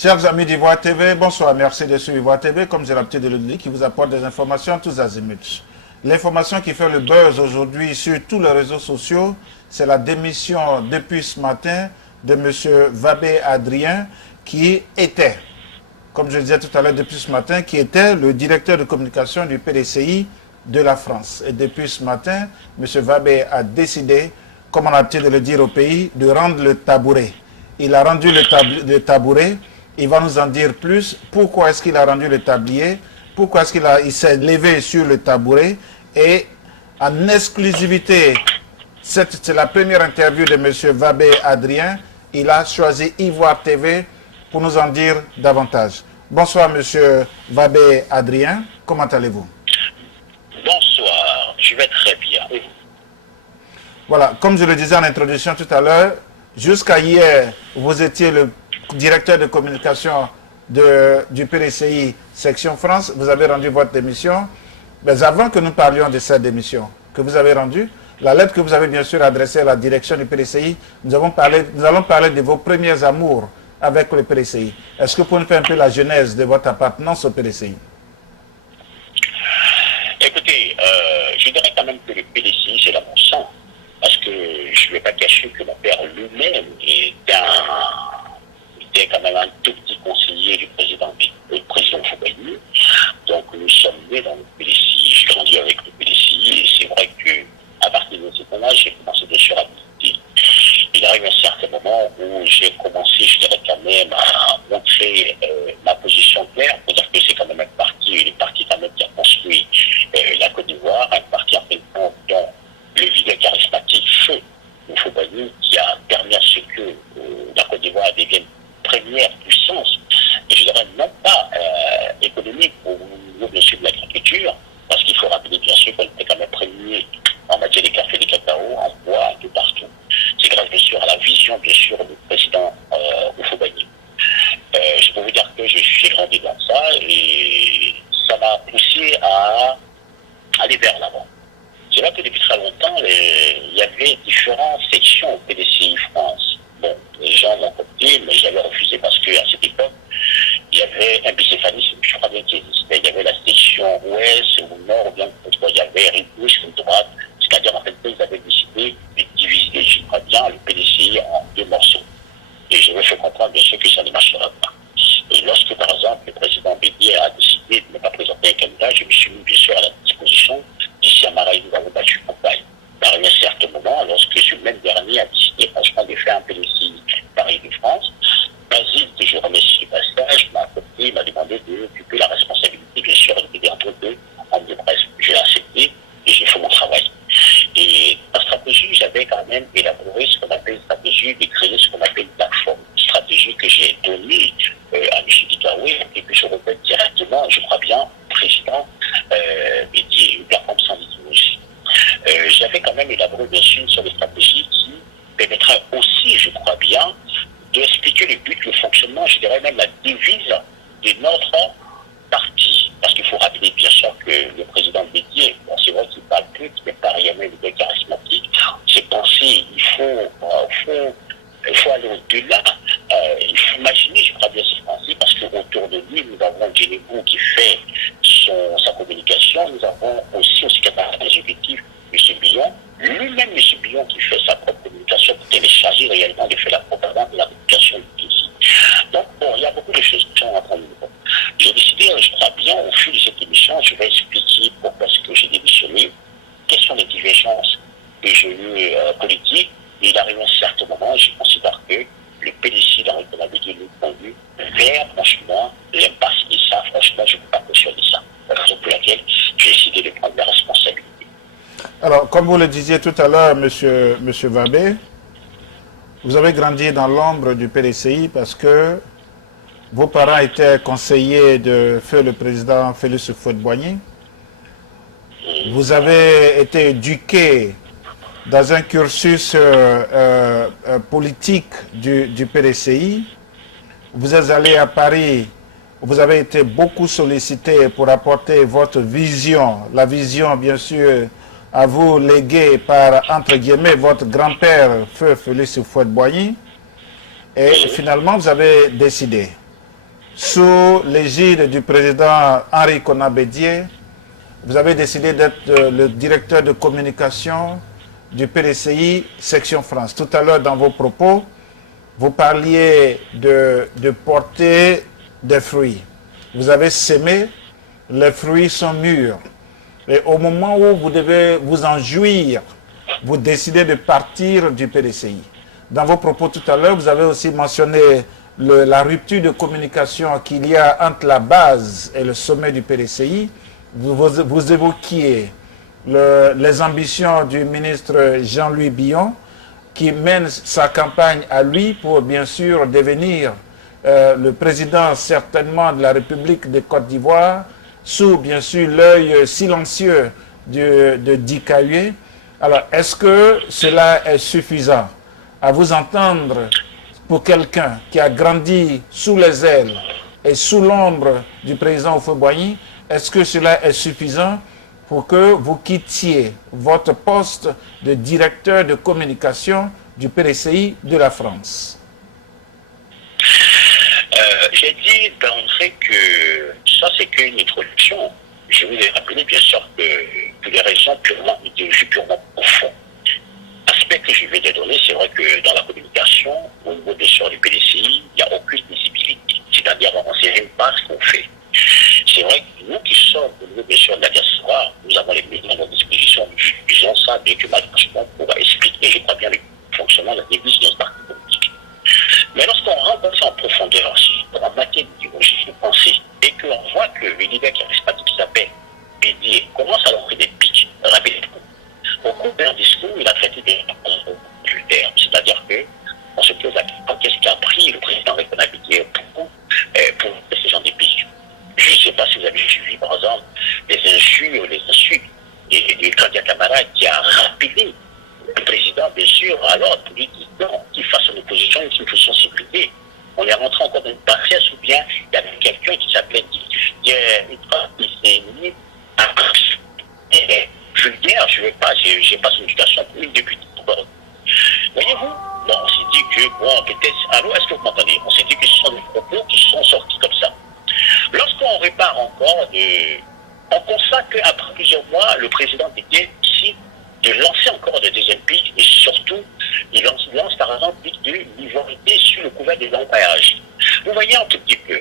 Chers amis d'Ivoire TV, bonsoir, merci de suivre Ivoire TV, comme j'ai l'habitude de le dire, qui vous apporte des informations tous azimuts. L'information qui fait le buzz aujourd'hui sur tous les réseaux sociaux, c'est la démission depuis ce matin de M. Vabé Adrien, qui était, comme je disais tout à l'heure depuis ce matin, qui était le directeur de communication du PDCI de la France. Et depuis ce matin, M. Vabé a décidé, comme on a l'habitude de le dire au pays, de rendre le tabouret. Il a rendu le tabouret. Il va nous en dire plus. Pourquoi est-ce qu'il a rendu le tablier? Pourquoi est-ce qu'il s'est levé sur le tabouret? Et en exclusivité, c'est la première interview de M. Vabé Adrien. Il a choisi Ivoire TV pour nous en dire davantage. Bonsoir M. Vabé Adrien. Comment allez-vous? Bonsoir, je vais très bien. Voilà, comme je le disais en introduction tout à l'heure, jusqu'à hier, vous étiez le directeur de communication du PDCI Section France. Vous avez rendu votre démission. Mais avant que nous parlions de cette démission que vous avez rendue, la lettre que vous avez bien sûr adressée à la direction du PDCI, nous allons parler de vos premiers amours avec le PDCI. Est-ce que vous pouvez nous faire un peu la genèse de votre appartenance au PDCI? Écoutez, je dirais quand même que le PDCI, c'est dans mon sang. Parce que je ne vais pas cacher que mon père lui-même était quand même un tout petit conseiller du président Foubaïni. Donc nous sommes nés dans le PDCI, j'ai grandi avec le PDCI, et c'est vrai qu'à partir de cet âge, j'ai commencé bien sûr à militer. Il arrive un certain moment où j'ai commencé, je dirais quand même, à montrer ma position claire, pour dire que c'est quand même un parti quand même qui a construit la Côte d'Ivoire, un parti en fait dont le leader charismatique Feu Foubaïni, qui a permis à ce que la Côte d'Ivoire devienne première puissance, et je dirais non pas économique au niveau bien sûr de l'agriculture, parce qu'il faut rappeler bien sûr qu'elle était quand même premier en matière de café et de cacao, en bois, de partout. C'est grâce bien sûr à la vision bien sûr du président Foubaïni. Je peux vous dire que je suis grandi dans ça, et ça m'a poussé à aller vers l'avant. C'est vrai que depuis très longtemps, il y avait différentes sections au PDCI France. Bon, les gens l'ont compté, mais j'avais refusé parce qu'à cette époque, il y avait un bicéphanisme, je crois bien qu'il existait. Il y avait la section ouest ou nord, ou bien il y avait rive gauche ou droite. C'est-à-dire, en fait, ils avaient décidé de diviser, je crois bien, le PDCI en deux morceaux. Et je me fais comprendre, bien sûr, que ça ne marchera pas. Et lorsque, par exemple, le président Bédier a décidé de ne pas présenter un candidat, je me suis mis, bien sûr, à la disposition. Ici à Maraï, nous avons battu campagne. Par un certain moment, lorsque ce même dernier a décidé, franchement, de faire un PDCI Paris de France, Basile, que je remercie au passage, m'a accepté, m'a demandé d'occuper la responsabilité, bien sûr, de l'aider entre deux hommes de presse. J'ai accepté et j'ai fait mon travail. Et en stratégie, j'avais quand même élaboré ce qu'on appelle une stratégie, de créer ce qu'on appelle une plateforme. Une stratégie que j'ai donnée à M. Dikaoué, et que je répète directement, je crois bien, président Bédier, une plateforme sans idéologie. J'avais quand même élaboré bien sûr sur des stratégies qui permettraient aussi, je crois bien, d'expliquer le but, le fonctionnement, je dirais même la devise de notre parti. Parce qu'il faut rappeler bien sûr que le président Bédier, bon, c'est vrai qu'il parle plus, mais pas réellement il est charismatique. Ses pensées, il faut aller au-delà. Il faut imaginer, je crois bien, ses pensées, parce qu'autour de lui, nous avons Djenebou qui fait sa communication, nous avons aussi au secrétaire exécutif, M. Billon, lui-même M. Billon qui fait sa propre communication, pour télécharger réellement, de faire la propagande de la communication du pays. Donc, bon, il y a beaucoup de choses qui sont en train de nous. J'ai décidé, je crois bien, au fil de cette émission, je vais expliquer pourquoi est-ce que j'ai démissionné, quelles sont les divergences que j'ai eues politiques, et il arrive un certain moment, je considère que le PDC dans le Bédier nous conduit vers, franchement, l'impasse. Et ça, franchement, je ne peux pas cautionner ça. C'est la raison pour laquelle j'ai décidé de prendre la responsabilité. Alors, comme vous le disiez tout à l'heure, monsieur Vabé, vous avez grandi dans l'ombre du PDCI parce que vos parents étaient conseillers de feu le président Félix Houphouët-Boigny. Vous avez été éduqué dans un cursus politique du PDCI. Vous êtes allé à Paris, vous avez été beaucoup sollicité pour apporter votre vision, la vision bien sûr à vous léguée par, entre guillemets, votre grand-père, feu Félix Houphouët-Boigny. Et finalement, vous avez décidé sous l'égide du président Henri Konan Bédié, vous avez décidé d'être le directeur de communication du PDCI Section France. Tout à l'heure, dans vos propos, vous parliez de porter des fruits. Vous avez sémé, les fruits sont mûrs. Et au moment où vous devez vous en jouir, vous décidez de partir du PDCI. Dans vos propos tout à l'heure, vous avez aussi mentionné la rupture de communication qu'il y a entre la base et le sommet du PDCI. Vous évoquiez les ambitions du ministre Jean-Louis Billon, qui mène sa campagne à lui pour bien sûr devenir le président certainement de la République de Côte d'Ivoire, sous bien sûr l'œil silencieux de Dikaye. Alors, est-ce que cela est suffisant à vous entendre pour quelqu'un qui a grandi sous les ailes et sous l'ombre du président Houphouët-Boigny? Est-ce que cela est suffisant pour que vous quittiez votre poste de directeur de communication du PDCI de la France? J'ai dit d'entrée que ça, c'est qu'une introduction. Je vous ai rappelé, bien sûr, que pour des raisons purement idéologiques, purement profondes. L'aspect que je vais te donner, c'est vrai que dans la communication, au niveau bien sûr du PDCI, il n'y a aucune visibilité. C'est-à-dire, on ne sait même pas ce qu'on fait. C'est vrai que nous qui sommes au niveau bien sûr de la diaspora, nous avons les médias à notre disposition, nous utilisons ça bien que malheureusement pour expliquer, je crois bien, le fonctionnement de la devise de notre parti politique. Mais lorsqu'on rentre en profondeur aussi, en matière d'idéologie, de pensée, et qu'on voit que le leader charismatique qui s'appelle Bédié commence à lancer des pics rapidement. Au cours d'un discours, il a traité des termes, c'est-à-dire que on se pose la question qu'est-ce qui a pris le président avec Konan Bédié pour ces gens des pics. Je ne sais pas si vous avez suivi, par exemple, les insultes et Kandia Camara qui a rappelé le président, bien sûr, alors pour lui dire non, qu'il fasse son opposition, une position sécurité. On est rentré encore dans une parfaite, ou bien il y avait quelqu'un qui s'appelait il s'est mis à vulgaire, je n'ai pas son éducation pour une députée. Voyez-vous, bon, on s'est dit que, bon, peut-être, allô, est-ce que vous m'entendez? On s'est dit que ce sont des propos qui sont sortis comme ça. Lorsqu'on répare encore, on constate qu'après plusieurs mois, le président était ici de lancer encore de deuxième pic et surtout, il lance par exemple de l'ivoirité sur le couvert des langages. Vous voyez un tout petit peu.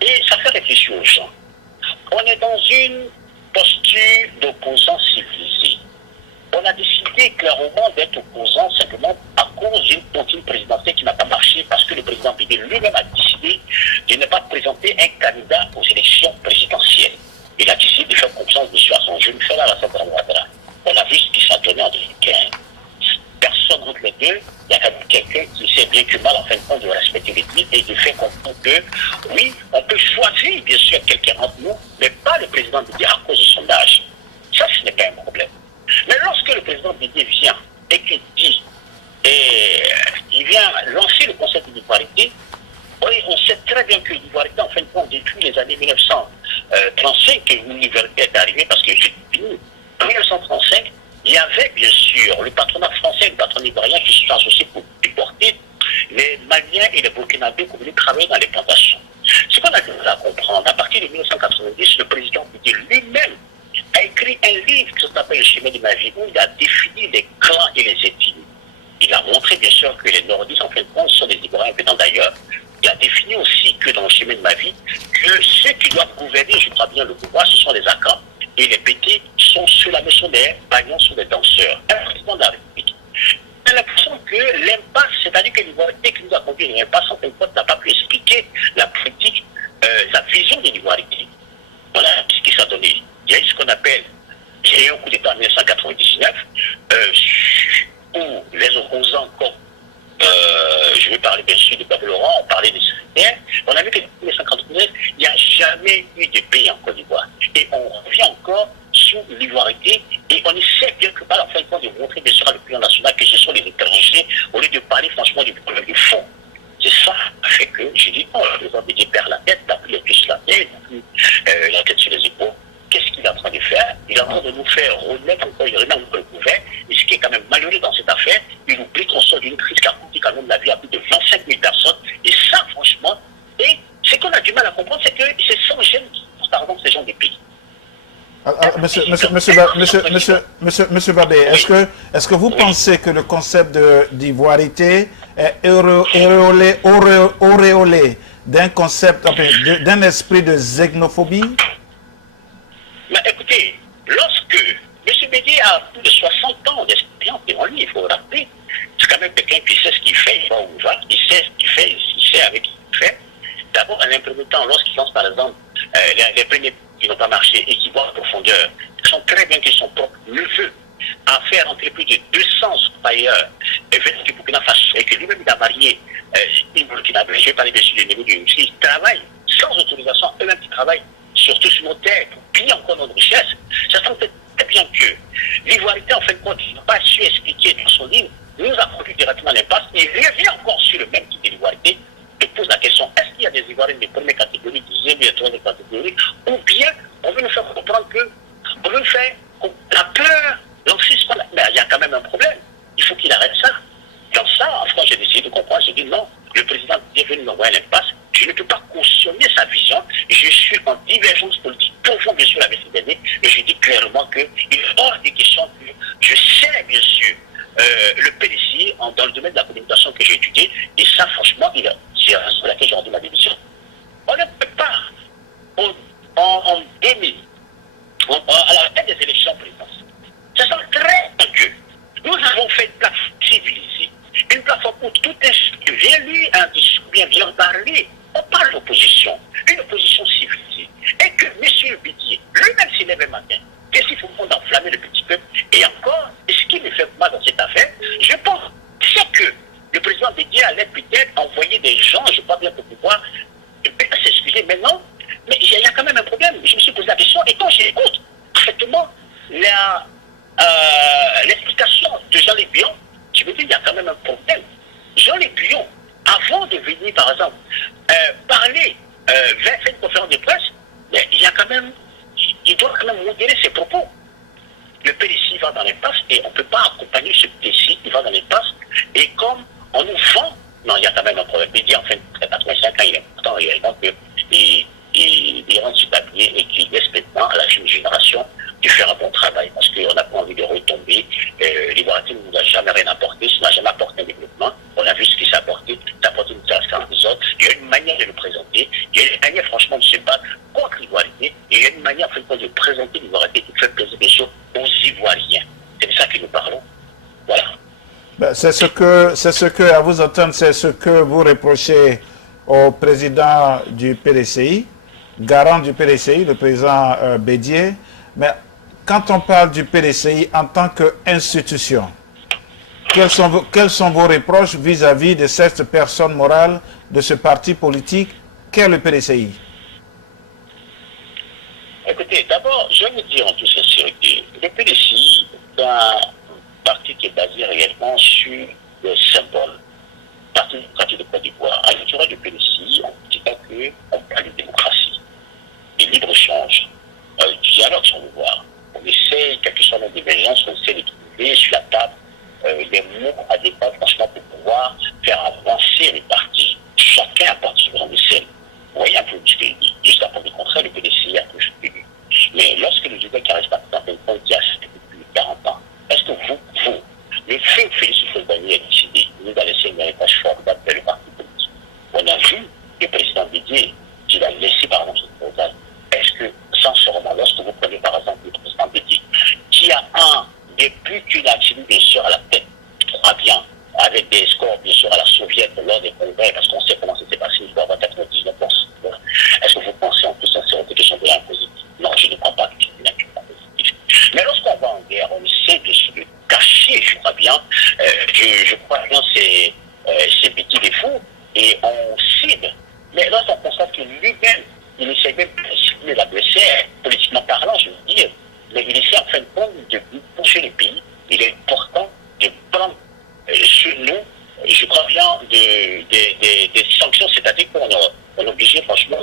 Et ça fait réfléchir aux gens. On est dans une posture d'opposant civilisé. On a décidé clairement d'être opposant simplement à cause d'une tontine présidentielle qui n'a pas marché parce que le président Bédié lui-même a décidé de ne pas présenter un candidat aux élections présidentielles. Il a décidé de faire confiance à son jeune frère Alassane Ouattara. On a vu ce qui s'est donné en 2015. Personne entre les deux, il y a quand même quelqu'un qui sait bien que mal en fin de compte de respecter les guides et de faire comprendre que oui, on peut choisir bien sûr quelqu'un entre nous, mais pas le président Bédié à cause de son âge. Ça, ce n'est pas un problème. Mais lorsque le président Bédié vient et qu'il dit, il vient lancer le concept d'ivoirité, oui, on sait très bien que l'ivoirité, en fin de compte, depuis les années 1935, que l'ivoirité est arrivée, parce que j'ai fini. En 1935, il y avait bien sûr le patronat français et le patronat ivoirien qui se sont associés pour déporter les Maliens et les Burkinabés pour venir travailler dans les plantations. Ce qu'on a dû à comprendre, à partir de 1990, le président Bédié lui-même a écrit un livre qui s'appelle Le chemin de ma vie, où il a défini les clans et les ethnies. Il a montré bien sûr que les nordistes, en fin de compte, sont des Ivoiriens venant d'ailleurs. Il a défini aussi que dans le chemin de ma vie, que ceux qui doivent gouverner, je crois bien, le pouvoir, ce sont les Akans. Et les petits sont ceux la maison des bagnons, sont des danseurs. Un président de la République. On a l'impression que l'impasse, c'est-à-dire que l'ivoirité qui nous a conduit à l'impasse, en fin de compte, n'a pas pu expliquer la politique, la vision de l'ivoirité. Voilà ce qui s'est donné. Il y a eu ce qu'on appelle, il y a eu un coup d'État en 1999, où les opposants, comme je vais parler bien sûr de Babou Laurent, on parlait des secrétaires, on a vu que en 1999, il n'y a jamais eu de pays en Côte d'Ivoire. Et on revient encore sous l'ivoirité, et on essaie bien que par la fin de compte de montrer bien sûr à l'opinion nationale que ce sont les étrangers, au lieu de parler franchement du problème de fond. C'est ça qui fait que j'ai dit, oh, le président Bédié perd la tête, n'a plus les pieds sur la tête, n'a plus la tête sur les épaules. Qu'est-ce qu'il est en train de faire? Il est en train de nous faire remettre encore le couvert. Et ce qui est quand même malheureux dans cette affaire, il oublie qu'on sort d'une crise qui a coûté quand même la vie à plus de 25 000 personnes. Et ça, franchement, et c'est qu'on a du Monsieur Babé, est-ce que vous pensez que le concept d'ivoirité est auréolé d'un concept, enfin, d'un esprit de xénophobie? Mais écoutez, lorsque M. Bédier a plus de 60 ans d'expérience devant lui, il faut rappeler, c'est quand même quelqu'un qui sait ce qu'il fait, il va où il va, il sait ce qu'il fait, il sait avec qui il fait. D'abord, en un premier temps, lorsqu'il lance par exemple les premiers qui n'ont pas marché et qui vont en profondeur, ils sont très bien que son propre neveu a fait rentrer plus de 200 travailleurs venus du Burkina Faso et que lui-même il a marié une Burkinabé. Je vais parler bien sûr du niveau du Russie. Ils travaillent sans autorisation, eux-mêmes qui travaillent surtout sur nos terres pour piller encore notre richesse. Ça semble très bien que l'ivoirité, en fin de compte, il n'a pas su expliquer dans son livre, nous a produit directement l'impasse et revient encore sur le même type de l'ivoirité et pose la question, est-ce qu'il y a des Ivoiriens de première catégorie, deuxième et troisième catégorie, ou bien on veut nous faire comprendre que, on veut faire la peur, l'anxiété, mais il y a quand même un problème, il faut qu'il arrête ça. Dans ça, en France, j'ai décidé de comprendre, j'ai dit non, le président est venu m'envoyer l'impasse, je ne peux pas cautionner sa vision, je suis en divergence politique profonde bien sûr avec ces derniers, et je dis clairement qu'il est hors des questions que je sais bien sûr le PDC dans le domaine de la communication que j'ai étudié, et ça franchement, c'est la raison pour laquelle j'ai rendu ma démission. On ne peut pas, en 2000, à la tête des élections présidentielles, ça semble très bien que nous avons fait une plateforme civilisée, une plateforme où tout est vient lui un discours bien parler. On parle d'opposition, une opposition civilisée, et que M. Bédier lui-même s'élève un matin, qu'est-ce qu'il faut d'enflammer le petit peuple, et encore, ce qui me fait mal dans cette affaire, je pense, c'est que le président Bédier allait peut-être envoyer des gens, je crois bien pour pouvoir s'excuser, mais non, mais il y a quand même un problème, je me suis posé la question, et quand j'écoute parfaitement l'explication de Jean-Luc Bion, je me dis, il y a quand même un problème. Jean-Luc Bion, avant de venir, par exemple, parler, faire une conférence de presse, mais il y a quand même, il doit quand même modérer ses propos. Le PDC va dans l'impasse et on ne peut pas accompagner ce PDC qui va dans l'impasse. Et comme on nous vend, non, il y a quand même un problème. Il dit, en fait, à 85 ans, il est important réellement qu'il rentre sur papier et qu'il laisse maintenant à la jeune génération de faire un bon travail. Parce qu'on n'a pas envie de retomber. L'ivoirité ne nous a jamais rien apporté, ça n'a jamais apporté un développement. On a vu ce qui s'est apporté, ça apporte une différence des autres. Il y a une manière de le présenter, il y a une manière franchement de se battre contre l'ivoirité, et il y a une manière en fait, de présenter l'ivoirité qui fait plaisir des choses aux Ivoiriens. C'est de ça que nous parlons. Voilà. Ben, c'est ce que, à vous entendre, c'est ce que vous reprochez au président du PDCI, garant du PDCI, le président Bédier. Mais quand on parle du PDCI en tant qu'institution, quels sont vos reproches vis-à-vis de cette personne morale, de ce parti politique qu'est le PDCI? Écoutez, d'abord, je vais vous dire en toute sincérité, le PDCI est un parti qui est basé réellement sur le symbole. Parti démocratique de Côte d'Ivoire. À l'intérieur du PDCI, on ne dit pas qu'on parle de démocratie, de libre-échange, dialogue sans le voir. On essaie, quelles que soient nos divergences, on essaie de trouver sur la table des mots adéquats, franchement, pour pouvoir faire avancer les partis. Chacun apporte son grand essai. Vous voyez un peu ce que je dis. Jusqu'à preuve du contraire, le PDCI a toujours tenu. Mais lorsque le Dubaï charismatique dans un point qui a depuis 40 ans, est-ce que le feu Félix Houphouët-Boigny a décidé de nous laisser un héritage formidable vers le parti politique? On a vu le président Bédier qu'il a laissé par exemple ce projet. Est-ce que, sincèrement, lorsque vous prenez par exemple le président Bédier, qui a depuis qu'il a accédé bien sûr à la tête, très bien, avec des scores bien sûr à la soviète lors des congrès, parce qu'on sait comment ça s'est passé, il doit avoir 99%. Est-ce que vous pensez en plus sincèrement que sont bien positifs? Non, je ne crois pas que c'est bien positif. Mais lorsqu'on va en guerre, on essaie bien sûr de cacher, je crois bien, je crois bien ces petits défauts, et on cible. Mais lorsqu'on constate que lui-même, il essaie même de cibler l'adversaire, politiquement parlant, je veux dire, mais il essaie en fin de compte de bouger les pays. Il est important de prendre sur nous, je crois bien, des sanctions, c'est-à-dire qu'on est obligé franchement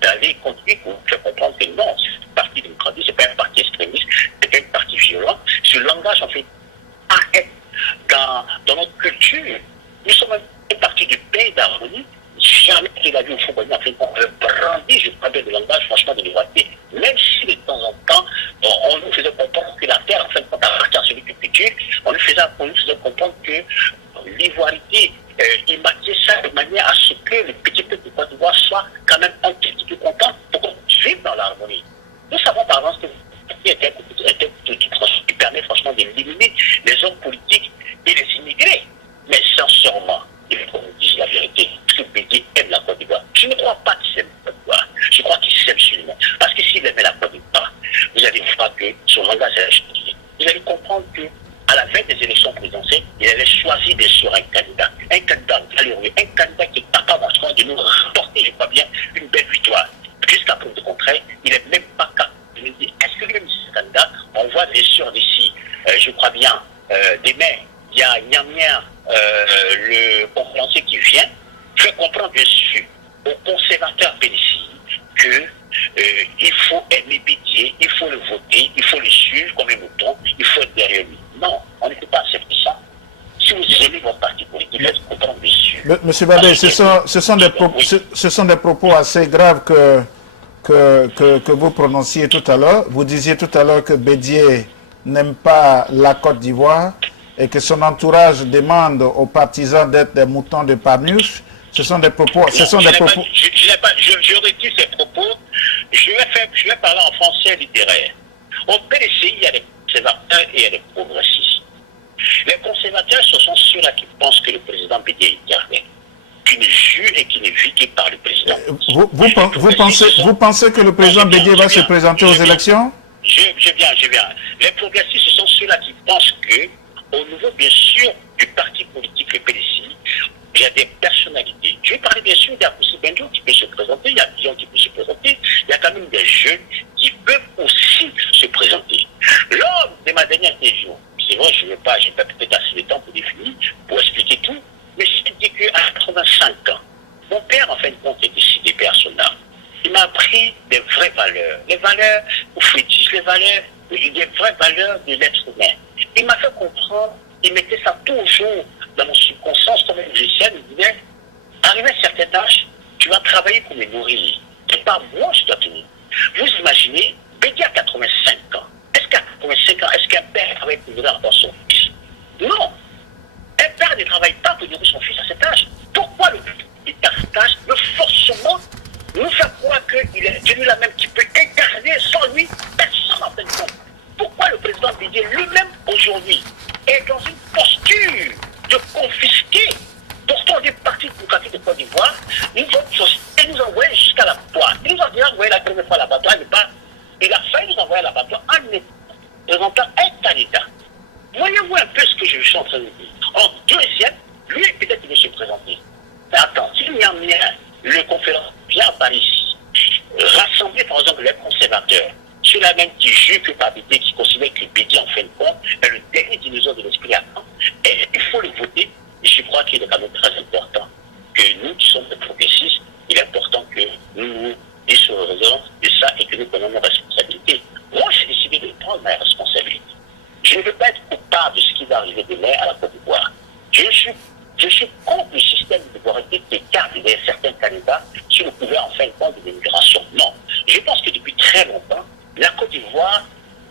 d'aller contre lui pour faire comprendre que non, c'est un parti démocratique, c'est pas un parti extrémiste, c'est pas un parti violent. Ce langage en fait a être dans notre culture. Nous sommes un parti du paix et d'harmonie. Jamais qu'il a vu au Foucault, en fait, on brandit, je crois bien, le langage franchement de l'égalité, même si de temps en temps, On nous faisait comprendre que la terre, en fait, quand appartient à celui qui culture, on nous faisait comprendre que l'ivoirité, il marquait ça de manière à ce que le petit peuple de Côte d'Ivoire soit quand même un petit peu content pour qu'on vive dans l'harmonie. Nous savons par exemple que qui permet franchement d'éliminer les hommes politiques et les immigrés. Mais sincèrement, il faut qu'on nous dise la vérité. Parce que Bédié aime la Côte d'Ivoire. Je ne crois pas qu'il aime la Côte d'Ivoire. Je crois qu'il s'aime absolument. Parce que s'il aimait la Côte d'Ivoire, vous allez voir que son langage allait changer. Vous allez comprendre que à la veille des élections présidentielles, il avait choisi bien sûr un candidat valeureux, un candidat qui est capable de nous rapporter, je crois bien, une belle victoire. Jusqu'à preuve de contraire, il n'est même pas capable de nous dire, est-ce que lui, ce candidat, on voit bien sûr d'ici, je crois bien, demain, il y a Niamien, le conférencier qui vient, fait comprendre bien sûr aux conservateurs bénéficiaires que il faut aimer Bédié, il faut le voter, il faut le suivre comme un mouton, il faut être derrière lui. Non, on ne peut pas accepter ça. Si vous aimez votre parti politique, il faut comprendre bien sûr. Monsieur Babé, ce sont des propos assez graves que vous prononciez tout à l'heure. Vous disiez tout à l'heure que Bédié n'aime pas la Côte d'Ivoire et que son entourage demande aux partisans d'être des moutons de Parnus. Ce sont des propos. Je retire ces propos. Je vais parler en français littéraire. Au PDCI, il y a des conservateurs et il y a des progressistes. Les conservateurs, ce sont ceux-là qui pensent que le président Bédié est éternel, qui ne jure et qui n'est vu par le président. Vous pensez que le président Bédié va se présenter aux élections? Je viens. Les progressistes, ce sont ceux-là qui pensent que, au niveau, bien sûr, du parti politique, le PDCI, il y a des personnalités. Je vais parler bien sûr d'Akoussi Benjo qui peut se présenter, il y a Dion qui peut se présenter, il y a quand même des jeunes qui peuvent aussi se présenter. Lors de ma dernière interview, c'est vrai, je ne vais pas peut-être assez de temps pour définir, pour expliquer tout, mais je dis qu'à 85 ans, mon père, en fin de compte, est décidé père son âme. Il m'a appris des vraies valeurs, les valeurs oufétistes, des vraies valeurs de l'être humain. Il m'a fait comprendre, il mettait ça toujours dans mon subconscience comme un musicien, il disait, arrivé à un certain âge, tu vas travailler pour me nourrir. C'est pas moi je dois tenir. Vous imaginez, Bédié a 85 ans. Est-ce qu'à 85 ans, est-ce qu'un père travaille pour nourrir encore son fils? Non. Un père ne travaille pas pour nourrir son fils à cet âge. Pourquoi le à cet âge veut forcément nous faire croire qu'il est celui-là même qui peut incarner sans lui personne en fin de compte? Pourquoi le président Bédié lui-même aujourd'hui est dans une posture de confisquer pourtant des partis démocratiques de Côte d'Ivoire, et nous envoyer jusqu'à l'abattoir. Il nous a déjà envoyé la première fois à l'abattoir, il a failli nous envoyer à l'abattoir en présentant un candidat. Voyez-vous un peu ce que je suis en train de dire. En deuxième, lui peut-être il veut se présenter. Mais attends, si il y a un le conférence vient à Paris, rassembler par exemple les conservateurs, ceux-là même qui jugent que par Bédié, qui considèrent que Bédié en fin de compte est le dernier dinosaure de l'esprit avant, et il faut le voter. Et je crois qu'il est quand même très important que nous qui sommes des progressistes, il est important que nous nous disons de ça et que nous prenons nos responsabilités. Moi, j'ai décidé de prendre ma responsabilité. Je ne veux pas être coupable de ce qui va arriver demain à la Côte d'Ivoire. Je suis contre le système de moralité qui écarte certains candidats sur le pouvoir en fin de compte de l'immigration. Non. Je pense que depuis très longtemps, la Côte d'Ivoire,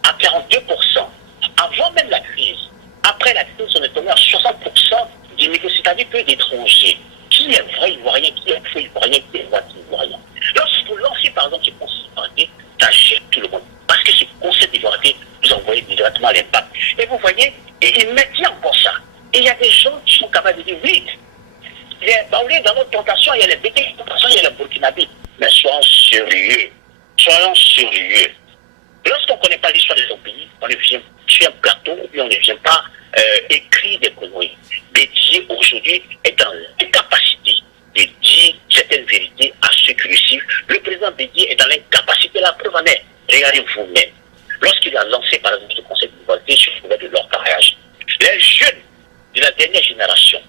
à 42%, avant même la crise, après la crise, on est tombé à 60% d'immigrés, c'est-à-dire que d'étrangers. Qui est vrai ivoirien, qui est faux ivoirien, qui est vrai ivoirien. Lorsque vous lancez par exemple ce concept d'ivoirité, ça gêne tout le monde. Parce que ce concept d'ivoirité, vous envoyez directement l'impact. Et vous voyez, et ils mettent encore ça. Et il y a des gens qui sont capables de dire oui. Dans notre plantation, il y a les BT, il y a les Burkinabés. Mais soyons sérieux. Soyons sérieux. Lorsqu'on ne connaît pas l'histoire de son pays, on ne vient sur un plateau ou bien on ne vient pas écrire des conneries. Bédié aujourd'hui est dans l'incapacité de dire certaines vérités à ceux qui le suivent. Le président Bédié est dans l'incapacité, la preuve en est. Regardez vous-même. Lorsqu'il a lancé par exemple ce concept d'égalité sur le de leur carriage, les jeunes de la dernière génération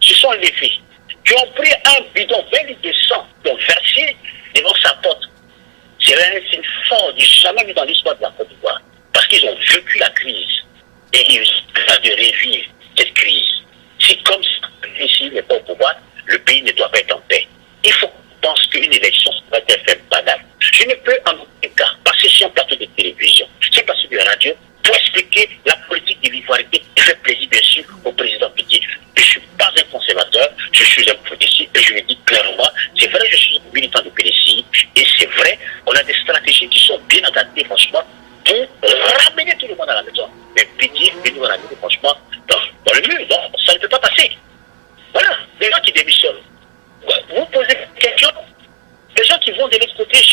se sont levés, qui ont pris un bidon 20 litres de sang, qui ont versé devant sa porte. C'est un signe fort du jamais vu dans l'histoire de la Côte d'Ivoire. Parce qu'ils ont vécu la crise. Et ils ont de revivre cette crise. Si comme ça, ici n'est pas au pouvoir, le pays ne doit pas être en paix. Il faut qu'on pense qu'une élection va être faite banale. Je ne peux en aucun cas passer sur un plateau de télévision. C'est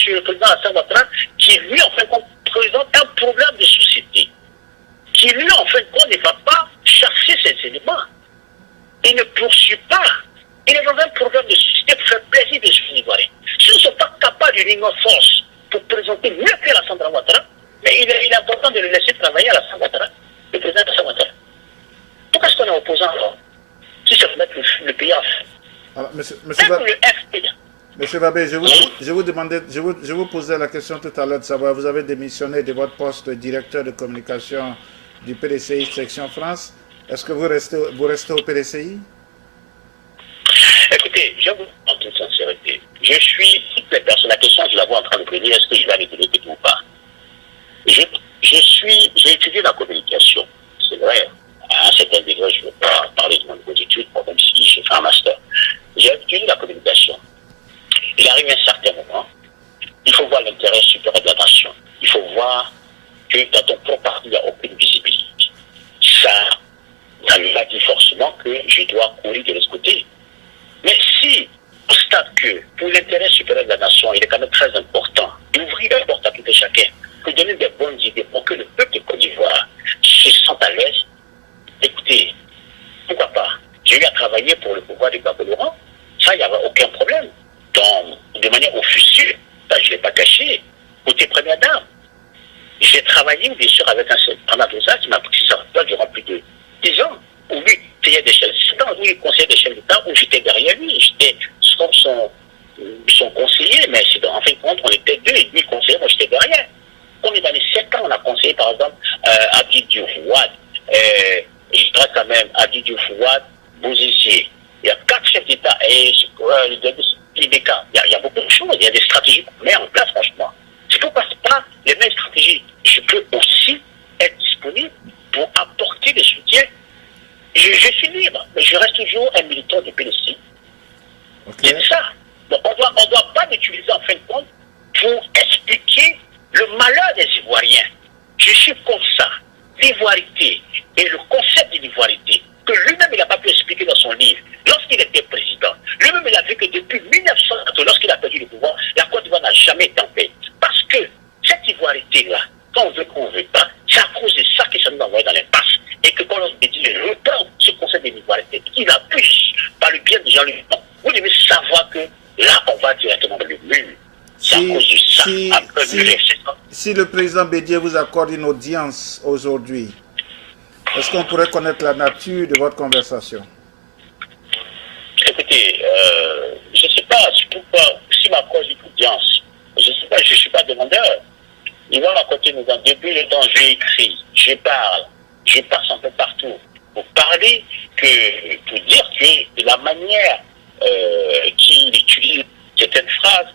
sur le président Alassane Ouattara, qui lui, en fin de compte, présente un problème de société, qui lui, en fin de compte, ne va pas chasser ces éléments. Il ne poursuit pas. Il est dans un problème de société pour faire plaisir des Ivoiriens. S'ils ne sont pas capables d'unir nos forces pour présenter mieux que Alassane Ouattara, mais il est important de le laisser travailler à Alassane Ouattara, le président Alassane Ouattara. Pourquoi est-ce qu'on est opposant alors? Si c'est pour mettre le pays en fait. Alors, monsieur Babé, je vous posais la question tout à l'heure de savoir, vous avez démissionné de votre poste de directeur de communication du PDCI Section France. Est-ce que vous restez au PDCI? Écoutez, je vous dis en toute sincérité, je suis toutes les personnes, la question je la vois en train de venir, est-ce que je vais aller de l'autre côté ou pas? J'ai étudié la communication, c'est vrai. À un certain degré, je ne veux pas parler de mon étude, même si j'ai fait un master. J'ai étudié la communication. Il arrive un certain moment, il faut voir l'intérêt supérieur de la nation. Il faut voir que dans ton propre parti, il n'y a aucune visibilité. Ça ne veut pas dire forcément que je dois courir de l'autre côté. Mais si on constate que pour l'intérêt supérieur de la nation, il est quand même très important d'ouvrir la porte à tout et chacun, de donner des bonnes idées pour que le peuple de Côte d'Ivoire se sente à l'aise. Écoutez, pourquoi pas? J'ai eu à travailler pour le pouvoir de Gbagbo Laurent, ça, il n'y avait aucun problème. Donc, de manière officieuse, je ne l'ai pas caché, côté première dame. J'ai travaillé, bien sûr, avec un Anna qui m'a pris ça durant plus de 10 ans, où lui payait des chefs d'État, où il conseillait des chefs d'État, où j'étais derrière lui, j'étais son conseiller, mais en fin de compte, on était deux, et lui conseiller, moi j'étais derrière. On est dans les 7 ans, on a conseillé par exemple Abdi Diouf Wade, je dirais quand même Abdi Diouf Wade, Bouzizier. Il y a 4 chefs d'État et IBK. Il y a beaucoup de choses, il y a des stratégies qu'on met en place, franchement. C'est pourquoi ce pas les mêmes stratégies. Je peux aussi être disponible pour apporter des soutiens. Je suis libre, mais je reste toujours un militant du PDC. Okay. C'est ça. Donc on doit pas l'utiliser en fin de compte pour expliquer le malheur des Ivoiriens. Je suis comme ça. L'ivoirité et le concept de l'ivoirité, que lui-même il n'a pas pu expliquer dans son livre, lorsqu'il était président. Lui-même il a vu que depuis 1900, lorsqu'il a perdu le pouvoir, la Côte d'Ivoire n'a jamais été en paix. Parce que cette ivoirité-là, quand on veut qu'on ne veut pas, c'est à cause de ça que ça nous envoie dans l'impasse. Et que quand on dit le report ce concept de l'ivoirité, il abuse par le bien de Jean-Luc. Vous devez savoir que là, on va directement dans le mur. C'est à cause de ça. Si le président Bédié vous accorde une audience aujourd'hui, est-ce qu'on pourrait connaître la nature de votre conversation? Écoutez, je ne sais pas pourquoi, si ma cause une audience, je ne sais pas, je ne suis pas demandeur. Il va raconter nous depuis le temps, j'ai écrit, je parle, je passe un peu partout pour parler, pour dire que de la manière qu'il utilise certaines phrases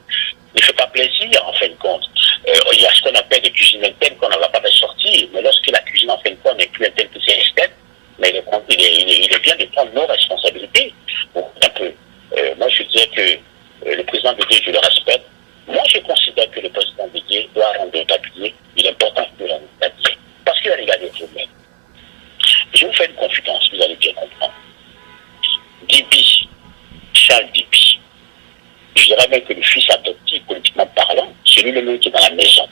ne fait pas plaisir en fin de compte. Il y a ce qu'on appelle des cuisines internes qu'on ne va pas sortir, mais lorsque la cuisine en fin de compte n'est plus interne que c'est externe, mais il est bien de prendre nos responsabilités. Bon, un peu. Moi je dirais que le président Bédié, je le respecte. Moi je considère que le président Bédié doit rendre un papier. Il est important qu'il rende un papier. Parce qu'il a regardé vous-même. Je vous fais une confidence, vous allez bien comprendre. Dibi, Charles Dibi, je dirais même que le fils adoptif, politiquement parlant, celui-là même qui est dans la maison,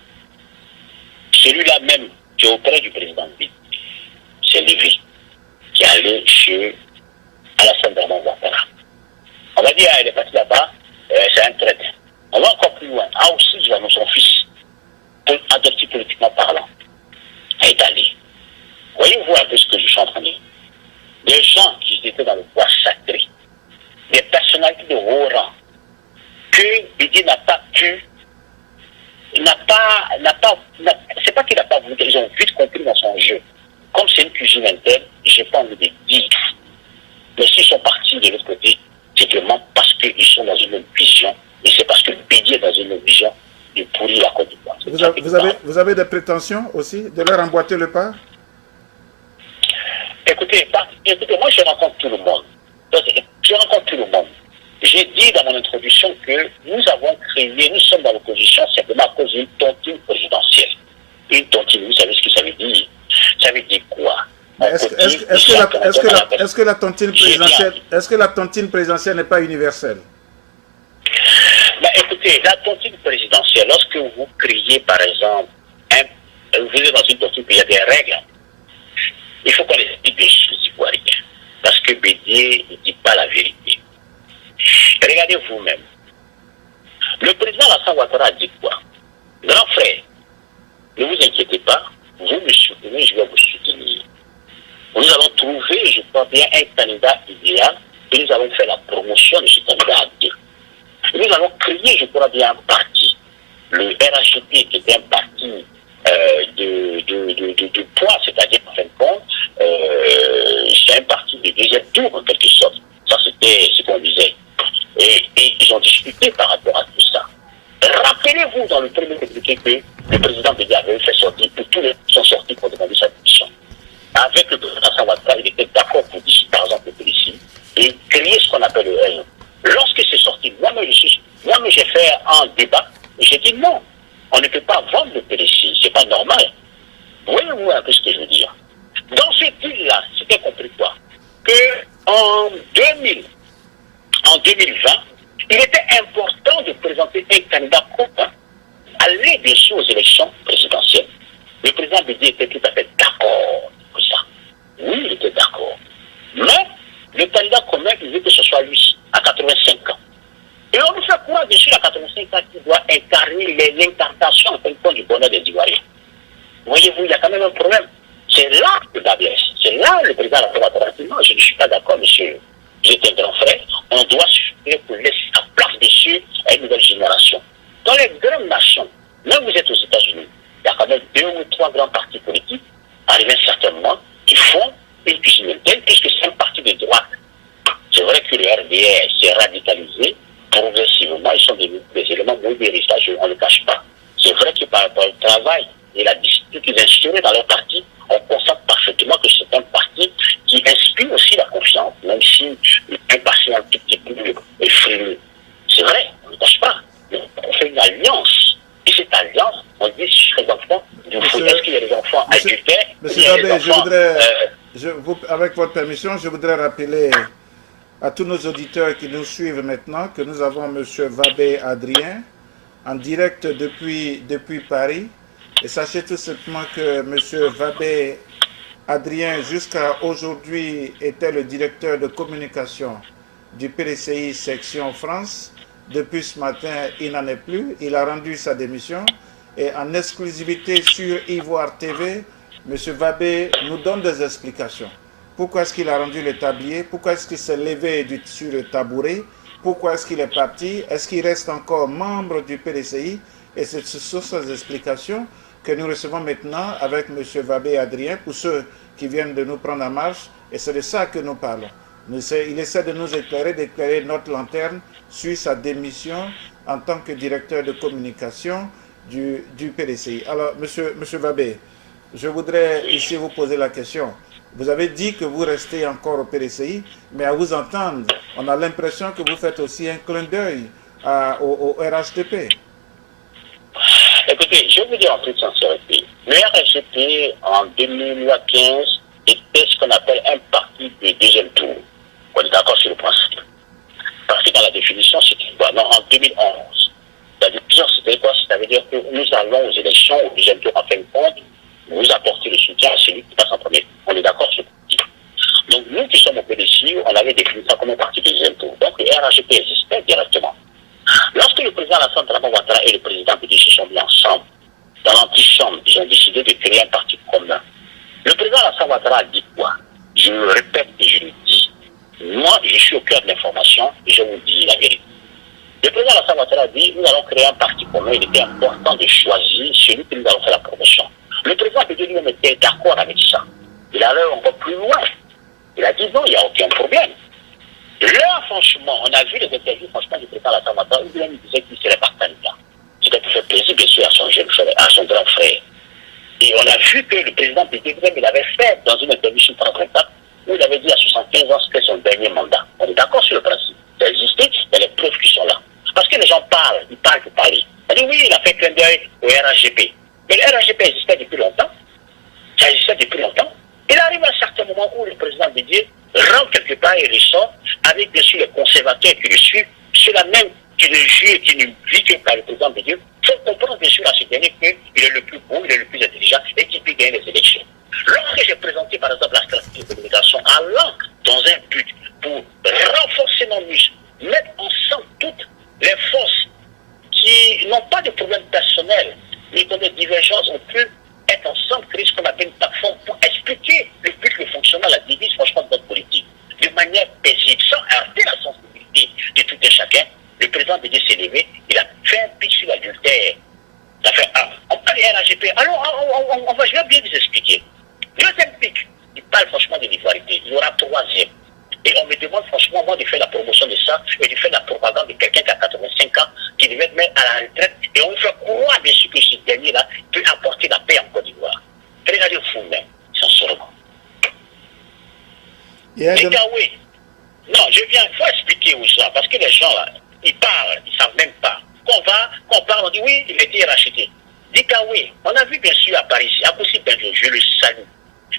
celui-là même qui est auprès du président Bédié, c'est lui qui est allé chez Alassane Ouattara. On va dire, il est parti là-bas, c'est un traître. On va encore plus loin. Ah aussi, son fils, adoptif politiquement parlant, est allé. Voyez-vous un peu ce que je suis en train de dire. Des gens qui étaient dans le bois sacré, des personnalités de haut rang, que Bédié n'a pas pu, c'est pas qu'il n'a pas voulu, ils ont vite compris dans son jeu. Comme c'est une cuisine interne, je n'ai pas envie de dire. Mais s'ils sont partis de l'autre côté, c'est vraiment parce qu'ils sont dans une autre vision. Et c'est parce que Bédié est dans une autre vision de pourrir la Côte d'Ivoire. Vous avez des prétentions aussi de leur emboîter le pas? Écoutez, moi je rencontre tout le monde. Je rencontre tout le monde. J'ai dit dans mon introduction que nous sommes dans l'opposition simplement à cause d'une tontine présidentielle. Une tontine, vous savez ce que ça veut dire? Ça veut dire quoi? Est-ce que la tontine présidentielle n'est pas universelle? Écoutez, Écoutez, la doctrine présidentielle, lorsque vous criez, par exemple, vous êtes dans une doctrine où il y a des règles, il faut qu'on les explique bien aux Ivoiriens. Parce que Bédier ne dit pas la vérité. Regardez vous-même. Le président Alassane Ouattara a dit quoi? Grand frère, ne vous inquiétez pas, vous me soutenez, je vais vous soutenir. Nous allons trouver, je crois bien, un candidat idéal et nous allons faire la promotion de ce candidat à deux. Nous allons créer, je crois bien, un parti. Le RHP, qui était un parti de poids, c'est-à-dire, en fin de compte, c'est un parti de deuxième tour, en quelque sorte. Ça, c'était ce qu'on disait. Et ils ont discuté par rapport à tout ça. Rappelez-vous, dans le premier communiqué, que le président Bédier avait fait sortir, que tous les sont sortis pour demander sa démission. Avec le président Alassane Ouattara, il était d'accord pour discuter, par exemple, le policier, et créer ce qu'on appelle le L. Lorsque c'est sorti, moi-même j'ai fait un débat, et j'ai dit non, on ne peut pas vendre le PDC, c'est pas normal. Voyez-vous un peu ce que je veux dire. Dans cette île-là, c'était compris quoi? Que en 2020, il était important de présenter un candidat commun, aller bien sûr aux élections présidentielles. Le président Bédier était tout à fait d'accord pour ça. Oui, il était d'accord. Mais le candidat commun, il veut que ce soit lui, à 85 ans. Et on nous fait croire, bien sûr, à 85 ans, qu'il doit incarner l'incarnation, en fin de compte, du bonheur des Ivoiriens. Voyez-vous, il y a quand même un problème. C'est là que le bas blesse. C'est là le président de la Cour. Non, je ne suis pas d'accord, monsieur. J'étais un grand frère. On doit suffire pour laisser la place, dessus à une nouvelle génération. Dans les grandes nations, là où vous êtes aux États-Unis, il y a quand même 2 ou 3 grands partis politiques, arrivés certainement, qui font une cuisine interne, puisque c'est un parti de droite. C'est vrai que le RDR s'est radicalisé progressivement, ils sont devenus des éléments modérés, ça, on ne le cache pas. C'est vrai que par rapport au travail et la discipline qu'ils instauraient dans leur parti, on constate parfaitement que c'est un parti qui inspire aussi la confiance, même si un parti un petit peu frileux. C'est vrai, on ne le cache pas. Mais on fait une alliance. Et cette alliance, on dit sur les enfants du foot. Est-ce qu'il y a des enfants adultères? Monsieur Babé, avec votre permission, je voudrais rappeler à tous nos auditeurs qui nous suivent maintenant que nous avons M. Vabé Adrien en direct depuis Paris. Et sachez tout simplement que M. Vabé Adrien, jusqu'à aujourd'hui, était le directeur de communication du PDCI section France. Depuis ce matin, il n'en est plus. Il a rendu sa démission. Et en exclusivité sur Ivoire TV, M. Vabé nous donne des explications. Pourquoi est-ce qu'il a rendu le tablier? Pourquoi est-ce qu'il s'est levé sur le tabouret? Pourquoi est-ce qu'il est parti? Est-ce qu'il reste encore membre du PDCI? Et c'est sur ces explications que nous recevons maintenant avec M. Vabé Adrien, pour ceux qui viennent de nous prendre en marche, et c'est de ça que nous parlons. Il essaie de nous éclairer, d'éclairer notre lanterne sur sa démission en tant que directeur de communication du PDCI. Alors, monsieur Vabé, je voudrais ici vous poser la question. Vous avez dit que vous restez encore au PDCI, mais à vous entendre, on a l'impression que vous faites aussi un clin d'œil au RHDP. Écoutez, je vais vous dire en toute sincérité. Le RHDP, en 2015, était ce qu'on appelle un parti de deuxième tour. On est d'accord sur le principe. Parce que dans la définition, c'était quoi? Non, en 2011. La définition, c'était quoi? C'est-à-dire que nous allons aux élections, au deuxième tour, en fin de compte, vous apportez le soutien à celui qui passe en premier. On est d'accord sur le principe. Donc, nous qui sommes au PDCI, on avait défini ça comme un parti de deuxième tour. Donc, le RHDP existait directement. Lorsque le président Alassane Ouattara et le président Bédier se sont mis ensemble, dans l'antichambre, ils ont décidé de créer un parti commun. Le président Alassane Ouattara a dit quoi? Je le répète et je le dis. Moi, je suis au cœur de l'information et je vous dis la vérité. Le président Alassane Ouattara a dit, nous allons créer un parti commun. Il était important de choisir celui que nous allons faire la promotion. Le président Bédier lui-même était d'accord avec ça. Il allait encore plus loin. Il a dit non, il n'y a aucun problème. Là, franchement, on a vu les interviews, franchement, du président Alassane Ouattara, où il disait qu'il serait pas candidat. C'était pour faire plaisir, bien sûr, à son jeune frère, à son grand frère. Et on a vu que le président Bédier, il avait fait dans une interview sur 34, où il avait dit à 75 ans, c'était son dernier mandat. On est d'accord sur le principe. Ça existait, il y a les preuves qui sont là. Parce que les gens parlent, ils parlent pour parler. On dit oui, il a fait clin d'œil au RHDP. Mais le RHDP existait depuis longtemps. Ça existait depuis longtemps. Il arrive à un certain moment où le président Bédier rentre quelque part et ressort avec bien sûr les conservateurs qui le suivent sur qui ne joue, qui ne vit que par le président de Dieu, il faut comprendre bien sûr à ce dernier qu'il est le plus beau, il est le plus intelligent et qu'il peut gagner les élections. Lorsque j'ai présenté par exemple la stratégie de communication allant dans un but pour renforcer nos muscles, mettre ensemble toutes les forces qui n'ont pas de problème personnel, mais qui ont des divergences, on peut être ensemble, créer ce qu'on appelle une plateforme pour expliquer le but, le fonctionnement, la devise franchement de notre politique, de manière paisible, sans heurter la sensibilité de tout un chacun. Le président de Dieu s'est levé, il a fait un pic sur l'adultère. Il a fait on parle du RAGP, alors on va, je vais bien vous expliquer. Deuxième pic, il parle franchement de l'ivoirité. Il y aura troisième. Et on me demande franchement, moi, de faire la promotion de ça et de faire la propagande de quelqu'un qui a 85 ans, qui devait être mettre à la retraite. Et on me fait croire, bien sûr, que ce dernier-là peut apporter la paix en Côte d'Ivoire. Regardez vous-même, c'est un seulement. Dikawe. Non, il faut expliquer aux gens, parce que les gens, là, ils parlent, ils ne savent même pas. Qu'on parle, on dit oui, il a été racheté. Dikawe, on a vu bien sûr à Paris, à Boussi Benjo, je le salue.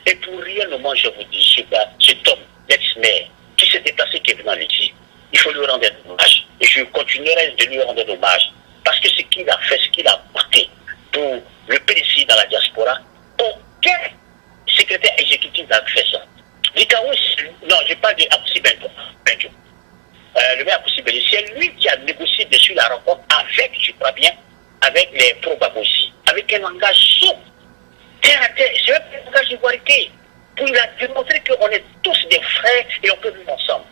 Et pour rien au monde, je vous dis, cet homme, l'ex-maire, qui s'est déplacé, qui est venu en exil, il faut lui rendre hommage. Et je continuerai de lui rendre hommage. Parce que ce qu'il a fait, ce qu'il a apporté pour le PDC dans la diaspora, aucun secrétaire exécutif n'a fait ça. Dikawe, non, je parle de Aboussi Benjo. Le maire Aboussi Benjo, c'est lui qui a négocié dessus la rencontre avec, je crois bien, avec les pro-Bagossi, avec un langage souple. Terre à terre, c'est un langage d'ivoirité. Pour il a démontré qu'on est tous des frères et on peut vivre ensemble.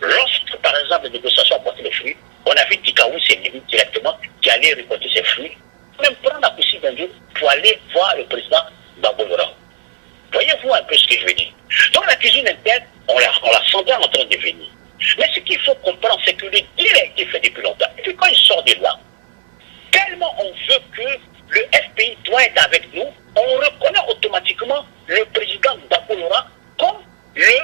Lorsque, par exemple, les négociations ont porté les fruits, on a vu Dikawe, c'est lui directement, qui allait récolter ses fruits, même prendre la possible d'un jour pour aller voir le président Gbagbo Laurent. Voyez-vous un peu ce que je veux dire. Donc la cuisine interne, on la sentait en train de venir. Mais ce qu'il faut comprendre, c'est que le deal a été fait depuis longtemps. Et puis quand il sort de là, tellement on veut que le FPI doit être avec nous, on reconnaît automatiquement le président Gbagbo Laurent comme le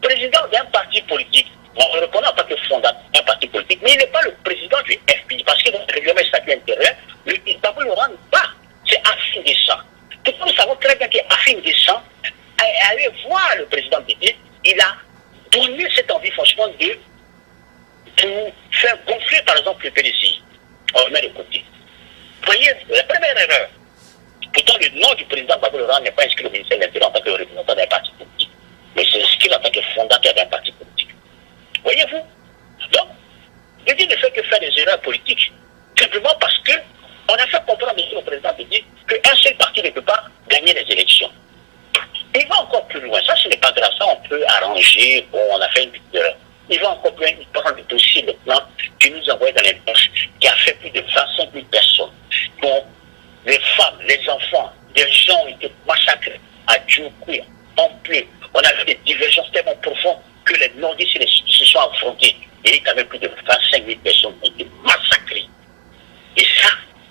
président d'un parti politique. On le reconnaît en tant que fondateur d'un parti politique, mais il n'est pas le président du FPI, parce que dans le règlement statut intérieur, le Gbagbo Laurent n'est pas. C'est Afin Descent. Tout le monde nous savons très bien qu'Afin Descent, aller voir le président Didier, il a donné cette envie franchement pour faire gonfler par exemple le PDC. On le met de côté. Vous voyez, la première erreur, pourtant le nom du président Gbagbo Laurent n'est pas inscrit au ministère de l'Intérieur en tant que représentant d'un parti politique, mais c'est inscrit en tant que fondateur d'un parti politique. Voyez-vous? Donc, Didier ne fait que faire des erreurs politiques, simplement parce que on a fait comprendre au président Didier qu'un seul parti ne peut pas gagner les élections. Il va encore plus loin. Ça, ce n'est pas grave. Ça, on peut arranger. Bon, on a fait une petite erreur. Il va encore plus loin. Il prend le dossier, le plan qui nous envoie dans les poches, qui a fait plus de 25 000 personnes. Bon, les femmes, les enfants, des gens ont été massacrés à Djoukouya, en plus. On a vu des divergences tellement profondes que les nordistes se sont affrontés. Et il y avait plus de 25 000 personnes qui ont été massacrées. Et ça,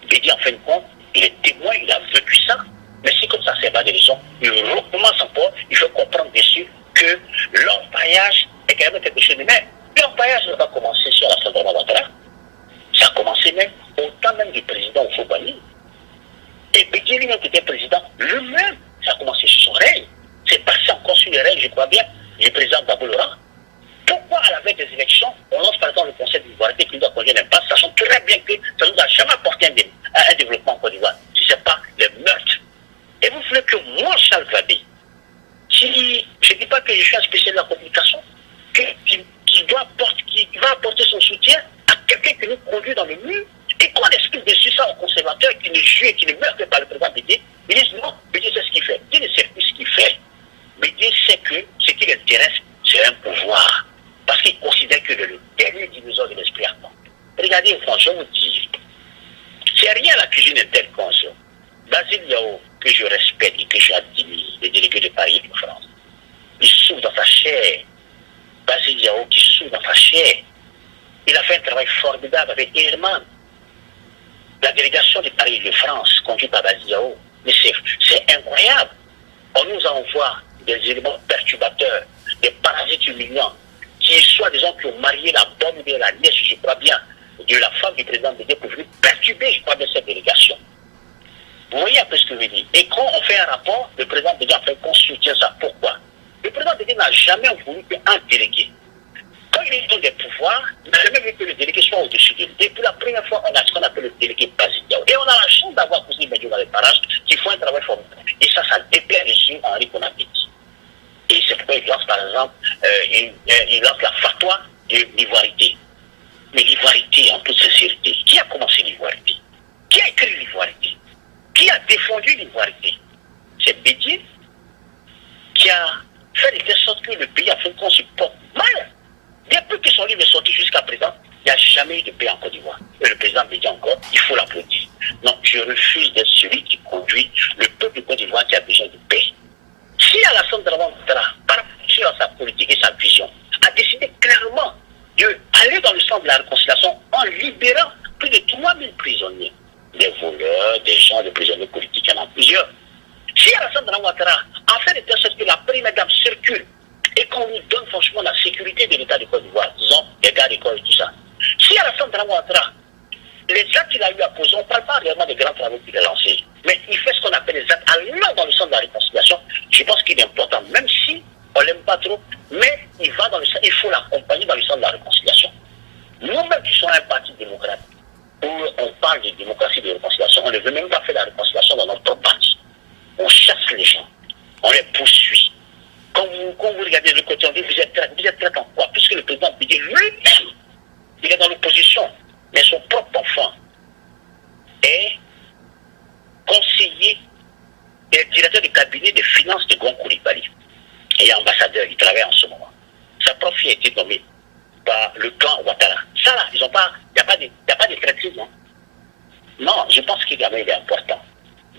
Bédi, en fin de compte, il est témoin, il a vécu ça. Mais si comme ça, c'est pas des leçons, il recommence encore, il faut comprendre dessus que l'orpaillage est quand même quelque chose de même. L'orpaillage n'a pas commencé sur la Sandra Ouattara. Ça a commencé même au temps même du président Oufou-Boigny. Et Bédi lui-même qui était président, lui-même, ça a commencé sur son règne. C'est passé encore sur les règles, je crois bien, du président Gbagbo Laurent. Pourquoi à la veille des élections, on lance par exemple le Conseil d'ivoirité qui nous a conduit à l'impasse, sachant très bien que ça ne nous a jamais apporté un développement en Côte d'Ivoire, si ce n'est pas les meurtres. Et vous voulez que moi, Charles Vabé, si je ne dis pas que je suis un spécialiste de la communication, qui va apporter son soutien à quelqu'un qui nous conduit dans le mur, et qu'on explique dessus ça aux conservateurs qui ne jouent et qui ne meurent que par le président Bédié, ils disent non, Bédié sait ce qu'il fait. Bédié ne sait plus ce qu'il fait. Bédié sait que ce qui l'intéresse, c'est un pouvoir. Parce qu'il considère que le dernier dinosaure de l'esprit allemand. Regardez, franchement, vous dis, c'est rien la cuisine interne consciente. Basile Yao, que je respecte et que j'admire, le délégué de Paris et de France, il souffre dans sa chair. Basile Yao qui souffre dans sa chair. Il a fait un travail formidable avec Herman. La délégation de Paris et de France, conduite par Basile Yao, mais c'est incroyable. On nous envoie des éléments perturbateurs, des parasites humiliants, qui soi-disant qui ont marié la bonne de la nièce, je crois bien, de la femme du président Bédié pour venir perturber, je crois bien, cette délégation. Vous voyez un peu ce que je veux dire. Et quand on fait un rapport, le président Bédié a fait qu'on soutient ça. Pourquoi? Le président Bédié n'a jamais voulu qu'un délégué. Quand il donne des pouvoirs, il n'a jamais voulu que le délégué soit au-dessus de fois, on a ce qu'on appelle le délégué basique. Et on a la chance d'avoir Kousi Medjo dans les parages qui font un travail formidable. Et ça déplaît dessus Henri Konambédi. Et c'est pourquoi il lance, par exemple, il lance la fatwa de l'ivoirité. Mais l'ivoirité, en toute sincérité, qui a commencé l'ivoirité? Qui a écrit l'ivoirité? Qui a défendu l'ivoirité? C'est Bédier qui a fait de telle sorte que le pays a fait qu'on se porte mal. Depuis que son livre est sorti jusqu'à présent, il n'y a jamais eu de paix en Côte d'Ivoire. Et le président Bédier encore, il faut l'applaudir. Non, je refuse d'être celui qui conduit le peuple de Côte d'Ivoire qui a besoin de paix. Si Alassane Dramane Ouattara, par rapport à sa politique et sa vision, a décidé clairement d'aller dans le sens de la réconciliation en libérant plus de 3000 prisonniers, des voleurs, des gens, des prisonniers politiques, il y en a plusieurs. Si Alassane Dramane Ouattara a fait de telle sorte que la première dame circule et qu'on lui donne franchement la sécurité de l'État de Côte d'Ivoire, disons, les gars d'école et tout ça. Si Alassane Dramane Ouattara, les actes qu'il a eu à poser, on ne parle pas réellement des grands travaux qu'il a lancés, mais il fait ce qu'on appelle les actes allant dans le sens de la réconciliation. Je pense qu'il est important, même si on ne l'aime pas trop, mais il va dans le sens, il faut l'accompagner dans le sens de la réconciliation. Nous-mêmes qui sommes un parti démocrate, où on parle de démocratie et de réconciliation, on ne veut même pas faire la réconciliation dans notre propre parti. On chasse les gens, on les poursuit. Quand vous regardez le côté, on dit vous êtes traite en quoi? Puisque le président Bédier lui-même, il est dans l'opposition, mais son propre enfant est conseiller et directeur du cabinet des finances de Gon Coulibaly et ambassadeur, il travaille en ce moment. Sa propre fille a été nommée par le clan Ouattara. Ça là, il n'y a pas de traîtrise, non? Non, je pense qu'il est important.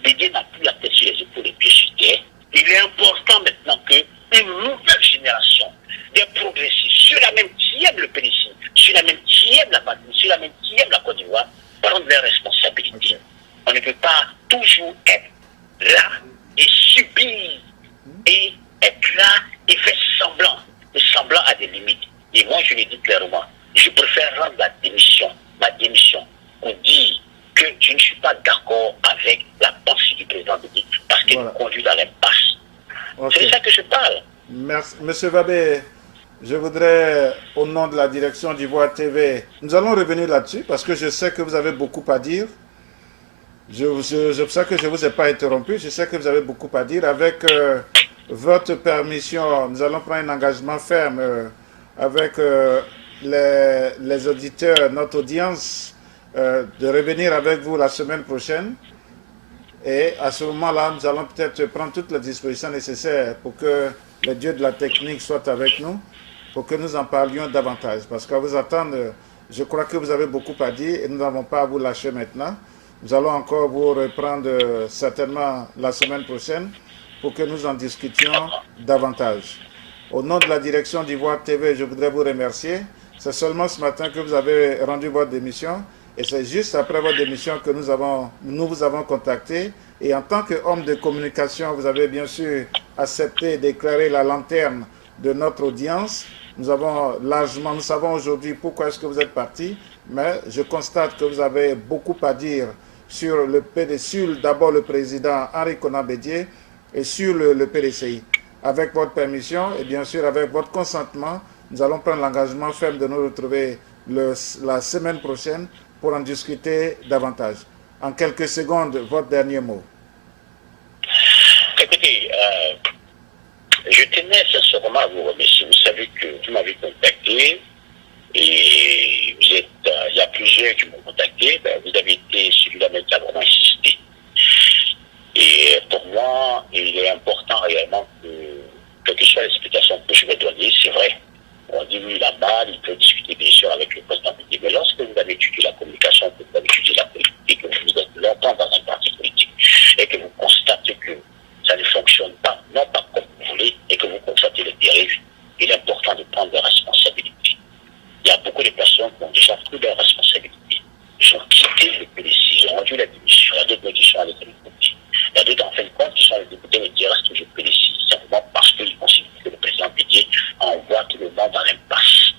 Bédier n'a plus la tête sur les épaules et les pieds sur terre. Il est important maintenant qu'une nouvelle génération des progressistes, sur la même qui aiment le PDC, sur la même qui aiment la patrie, sur la même qui aiment la Côte d'Ivoire, prendre leurs responsabilités. Okay. On ne peut pas toujours être là et subir et être là et faire semblant. Le semblant a des limites. Et moi, je le dis clairement, je préfère rendre ma démission, pour dire que je ne suis pas d'accord avec la pensée du président Bédier parce qu'il nous conduit dans l'impasse. Okay. C'est de ça que je parle. Merci. Monsieur Wabé, je voudrais, au nom de la direction d'Ivoire TV, nous allons revenir là-dessus parce que je sais que vous avez beaucoup à dire. Je sais que je ne vous ai pas interrompu, je sais que vous avez beaucoup à dire. Avec votre permission, nous allons prendre un engagement ferme avec les auditeurs, notre audience, de revenir avec vous la semaine prochaine. Et à ce moment-là, nous allons peut-être prendre toutes les dispositions nécessaires pour que les dieux de la technique soient avec nous, pour que nous en parlions davantage. Parce qu'à vous attendre, je crois que vous avez beaucoup à dire et nous n'avons pas à vous lâcher maintenant. Nous allons encore vous reprendre certainement la semaine prochaine pour que nous en discutions davantage. Au nom de la direction d'Ivoire TV, je voudrais vous remercier. C'est seulement ce matin que vous avez rendu votre démission. Et c'est juste après votre démission que nous vous avons contacté. Et en tant qu'homme de communication, vous avez bien sûr accepté d'éclairer la lanterne de notre audience. Nous savons aujourd'hui pourquoi est-ce que vous êtes parti, mais je constate que vous avez beaucoup à dire sur le PDC, d'abord le président Henri Konambédi et sur le PDCI. Avec votre permission et bien sûr avec votre consentement, nous allons prendre l'engagement ferme de nous retrouver la semaine prochaine pour en discuter davantage. En quelques secondes, votre dernier mot. Écoutez, je tenais sincèrement à vous remercier. Vous savez que vous m'avez contacté et il y a plusieurs qui m'ont contacté. Vous avez été celui-là même qui a vraiment insisté. Et pour moi, il est important réellement que, quelle que soit l'explication que je vais donner, c'est vrai. On dit oui, la balle, il peut discuter bien sûr avec le président Bédier. Mais lorsque vous avez étudié la communication, que vous avez étudié la politique, et que vous êtes longtemps dans un parti politique, et que vous constatez que ça ne fonctionne pas, non pas comme vous voulez, et que vous constatez les dérives, il est important de prendre des responsabilités. Il y a beaucoup de personnes qui ont déjà pris leurs responsabilités. Ils ont quitté le PDC, ils ont rendu la démission, il y a d'autres qui sont allés de l'autre côté. Il y a d'autres en fin de compte qui sont allés députés, mais qui restent toujours PDC, simplement parce qu'ils considèrent que le président Bédier envoie tout le monde dans l'impasse.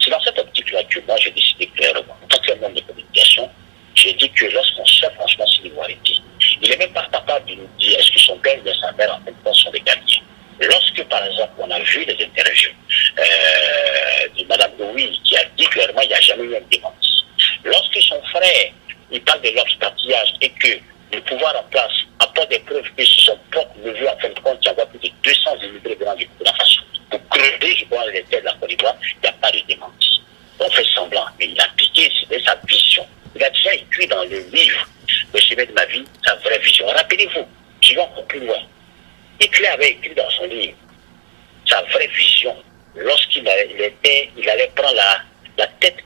C'est dans cette optique-là que moi j'ai décidé clairement, en tant que membre de communication, j'ai dit que lorsqu'on sait franchement si l'ivoirité, il n'est même pas capable de nous dire est-ce que son père ou sa mère en fin de compte sont des gardiens. Lorsque par exemple on a vu les interviews de Mme Louis qui a dit clairement qu'il n'y a jamais eu un démenti. Lorsque son frère, il parle de l'obstatillage et que le pouvoir en place apporte des preuves que sur son propre neveu, en fin de compte, il y a plus de 200 immigrés venant du Burkina Faso. Pour crever, je crois, les terres de la Côte d'Ivoire, il n'y a pas de démenti. On fait semblant, mais il a piqué, c'était sa vision. Il a déjà écrit dans le livre Le chemin de ma vie, sa vraie vision. Rappelez-vous, je vais encore plus loin. Hitler avait écrit dans son livre sa vraie vision lorsqu'il allait prendre la tête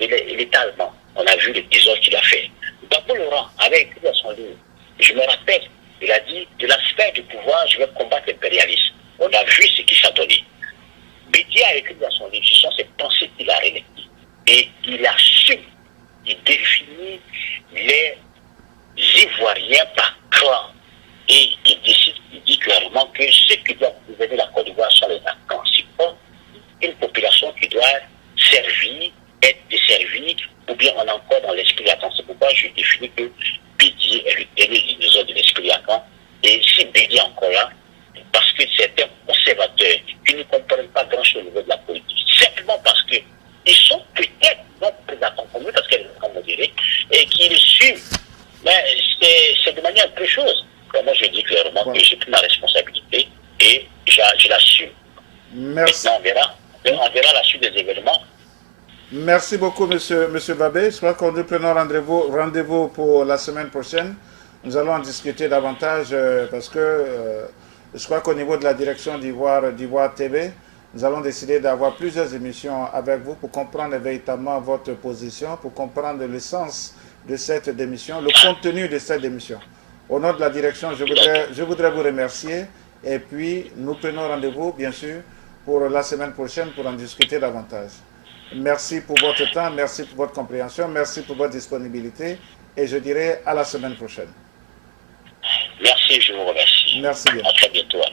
de l'État allemand. On a vu le désordre qu'il a fait. Gbagbo Laurent avait écrit dans son livre, je me rappelle, il a dit, de la sphère du pouvoir, je vais combattre l'impérialisme. On a vu ce qui s'est donné. Bédia a écrit dans son livre, ce sont ses pensées qu'il a relayées. Et il assume, il définit les Ivoiriens par clan. Et il décide, il dit clairement que ceux qui doivent gouverner la Côte d'Ivoire sont les Afghans. C'est pas une population qui doit servir, être desservie, ou bien on est encore dans l'esprit latent. C'est pourquoi je définis que Bédier est le dernier dinosaure de l'esprit latent. Et si Bédier est encore là, parce que certains conservateurs qui ne comprennent pas grand-chose au niveau de la politique, simplement parce qu'ils sont peut-être non présentants comme lui, parce qu'elle est modérée, et qui le suivent, mais c'est de manière un peu chose. Moi, je dis clairement que j'ai pris ma responsabilité et je l'assume. Merci. Maintenant, on verra la suite des événements. Merci beaucoup, monsieur Babé. Je crois qu'on nous prenons rendez-vous pour la semaine prochaine. Nous allons en discuter davantage parce que je crois qu'au niveau de la direction d'Ivoire TV, nous allons décider d'avoir plusieurs émissions avec vous pour comprendre véritablement votre position, pour comprendre le sens de cette émission, le contenu de cette émission. Au nom de la direction, je voudrais vous remercier et puis nous prenons rendez-vous, bien sûr, pour la semaine prochaine pour en discuter davantage. Merci pour votre temps, merci pour votre compréhension, merci pour votre disponibilité et je dirai à la semaine prochaine. Merci, je vous remercie. Merci bien. À très bientôt, à